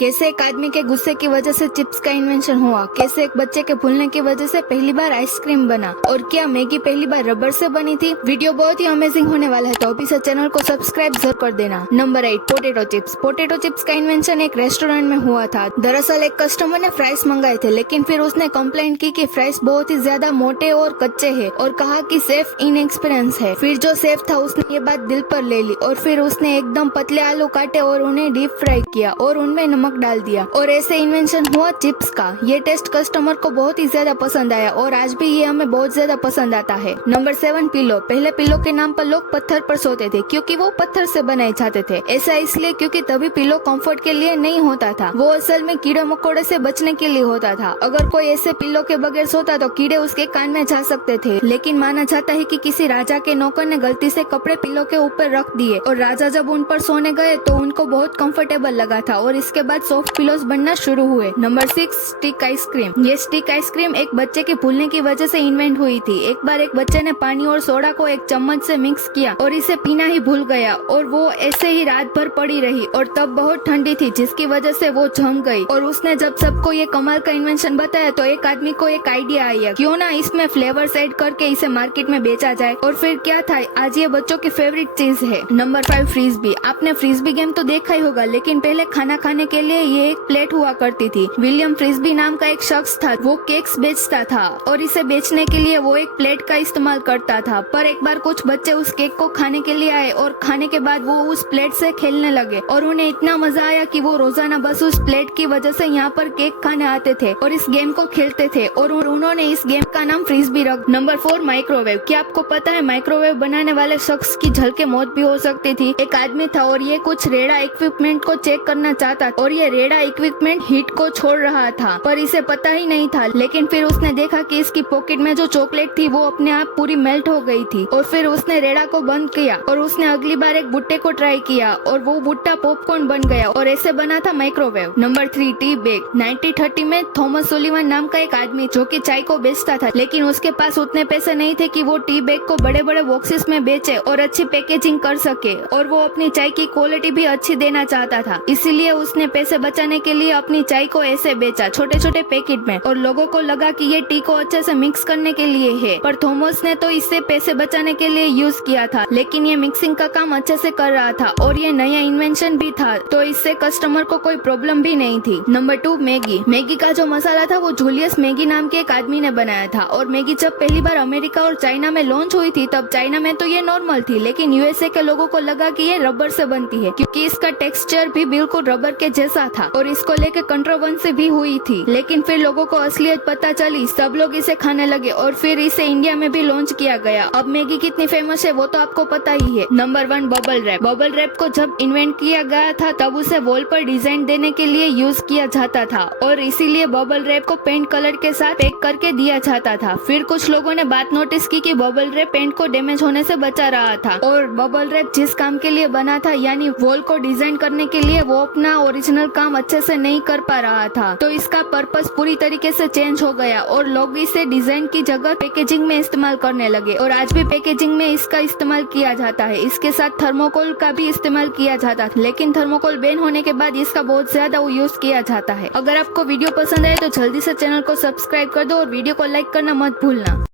कैसे एक आदमी के गुस्से की वजह से चिप्स का इन्वेंशन हुआ, कैसे एक बच्चे के भूलने की वजह से पहली बार आइसक्रीम बना, और क्या मैगी पहली बार रबर से बनी थी। वीडियो बहुत ही अमेजिंग होने वाला है, तो अभी से चैनल को सब्सक्राइब जरूर कर देना। Number 8, potato chips. Potato chips का इन्वेंशन एक रेस्टोरेंट में हुआ था। दरअसल एक कस्टमर ने फ्राइज मंगाए थे, लेकिन फिर उसने कंप्लेंट की कि फ्राइज बहुत ही ज्यादा मोटे और कच्चे हैं और कहा कि शेफ इनएक्सपीरियंस है। फिर जो शेफ था उसने ये बात दिल पर ले ली और फिर उसने एकदम पतले आलू काटे और उन्हें डीप फ्राई किया और उनमें नमक डाल दिया, और ऐसे इन्वेंशन हुआ चिप्स का। ये टेस्ट कस्टमर को बहुत ही ज्यादा पसंद आया और आज भी ये हमें बहुत ज्यादा पसंद आता है। Number 7, pillow. पहले पिलो के नाम पर लोग पत्थर पर सोते थे क्योंकि वो पत्थर से बनाए जाते थे। ऐसा इसलिए क्योंकि तभी पिलो कंफर्ट के लिए नहीं होता था, वो असल में कीड़े मकोड़े से बचने के लिए होता था। अगर कोई ऐसे पिलो के बगैर सोता तो कीड़े उसके कान में जा सकते थे। लेकिन माना जाता है कि किसी राजा के नौकर ने गलती से कपड़े पिलो के ऊपर रख दिए और राजा जब उन पर सोने गए तो उनको बहुत कंफर्टेबल लगा था और इसके बाद सॉफ्ट पिलोज बनना शुरू हुए। Number 6, stick ice cream. ये स्टिक आइसक्रीम एक बच्चे के भूलने की वजह से इन्वेंट हुई थी। एक बार एक बच्चे ने पानी और सोडा को एक चम्मच से मिक्स किया और इसे पीना ही भूल गया और वो ऐसे ही रात भर पड़ी रही, और तब बहुत ठंडी थी जिसकी वजह से वो जम गई। और उसने जब सबको ये कमाल का इन्वेंशन बताया तो एक आदमी को एक आइडिया आया, क्यों ना इसमें फ्लेवर्स ऐड करके इसे मार्केट में बेचा जाए। और फिर क्या था, आज ये बच्चों की फेवरेट चीज है। Number 5, frisbee. आपने फ्रिस्बी गेम तो देखा ही होगा, लेकिन पहले खाना खाने के लिए ये एक प्लेट हुआ करती थी। विलियम फ्रिस्बी नाम का एक शख्स था, वो केक्स बेचता था और इसे बेचने के लिए वो एक प्लेट का इस्तेमाल करता था। पर एक बार कुछ बच्चे उस केक को खाने के लिए आए और खाने के बाद वो उस प्लेट से खेलने लगे और उन्हें इतना मजा आया कि वो रोजाना बस उस प्लेट की वजह से यहाँ पर केक खाने आते थे और इस गेम को खेलते थे, और उन्होंने इस गेम का नाम फ्रिस्बी रख। Number 4, microwave. क्या आपको पता है माइक्रोवेव बनाने वाले शख्स की जल के मौत भी हो सकती थी। एक आदमी था और ये कुछ रेडा इक्विपमेंट को चेक करना चाहता और ये रेडा इक्विपमेंट हीट को छोड़ रहा था, पर इसे पता ही नहीं था। लेकिन फिर उसने देखा कि इसकी पॉकेट में जो चॉकलेट थी वो अपने आप पूरी मेल्ट हो गई थी, और फिर उसने रेडा को बंद किया और उसने अगली बार एक भुट्टे को ट्राई किया और वो भुट्टा पॉपकॉर्न बन गया, और ऐसे बना था माइक्रोवेव। Number 3, tea bag. 1930 में थॉमस सुलिवन नाम का एक आदमी जो कि चाय को बेचता था, लेकिन उसके पास उतने पैसे नहीं थे कि वो टी बैग को बड़े बड़े बॉक्सेस में बेचे और अच्छी पैकेजिंग कर सके, और वो अपनी चाय की क्वालिटी भी अच्छी देना चाहता था। इसीलिए उसने पैसे बचाने के लिए अपनी चाय को ऐसे बेचा, छोटे छोटे पैकेट में, और लोगों को लगा कि ये टी को अच्छे से मिक्स करने के लिए है। पर थॉमस ने तो इससे पैसे बचाने के लिए यूज किया था, लेकिन ये मिक्सिंग का काम अच्छे से कर रहा था और ये नया इन्वेंशन भी था, तो इससे कस्टमर को कोई प्रॉब्लम भी नहीं थी। Number 2, Maggi. मैगी का जो मसाला था वो जूलियस मैगी नाम के एक आदमी ने बनाया था, और मैगी जब पहली बार अमेरिका और चाइना में लॉन्च हुई थी तब चाइना में तो ये नॉर्मल थी, लेकिन यूएसए के लोगों को लगा कि ये रबर से बनती है क्योंकि इसका टेक्सचर भी बिल्कुल रबर के जैसा था, और इसको लेके कंट्रोवर्सी भी हुई थी। लेकिन फिर लोगों को असलियत पता चली, सब लोग इसे खाने लगे और फिर इसे इंडिया में भी लॉन्च किया गया। अब मैगी कितनी फेमस है वो तो आपको पता ही है। Number 1, bubble wrap. Bubble wrap को जब इन्वेंट किया गया था तब उसे वॉल पर डिजाइन देने के लिए यूज किया जाता था, और इसीलिए बबल रैप को पेंट कलर के साथ पैक करके दिया जाता था। फिर कुछ लोगों ने बात नोटिस की कि बबल रैप पेंट को डैमेज होने से बचा रहा था, और बबल रैप जिस काम के लिए बना था यानी वॉल को डिजाइन करने के लिए, वो अपना ओरिजिनल काम अच्छे से नहीं कर पा रहा था, तो इसका पर्पस पूरी तरीके से चेंज हो गया और लोग इसे डिजाइन की जगह पैकेजिंग में इस्तेमाल करने लगे, और आज भी पैकेजिंग में इसका इस्तेमाल किया जाता है। इसके साथ थर्मोकोल का भी इस्तेमाल किया जाता था, लेकिन थर्मोकोल बैन होने के बाद इसका बहुत ज्यादा यूज किया जाता है। अगर आपको वीडियो पसंद आए तो जल्दी से चैनल को सब्सक्राइब कर दो और वीडियो को लाइक करना मत भूलना।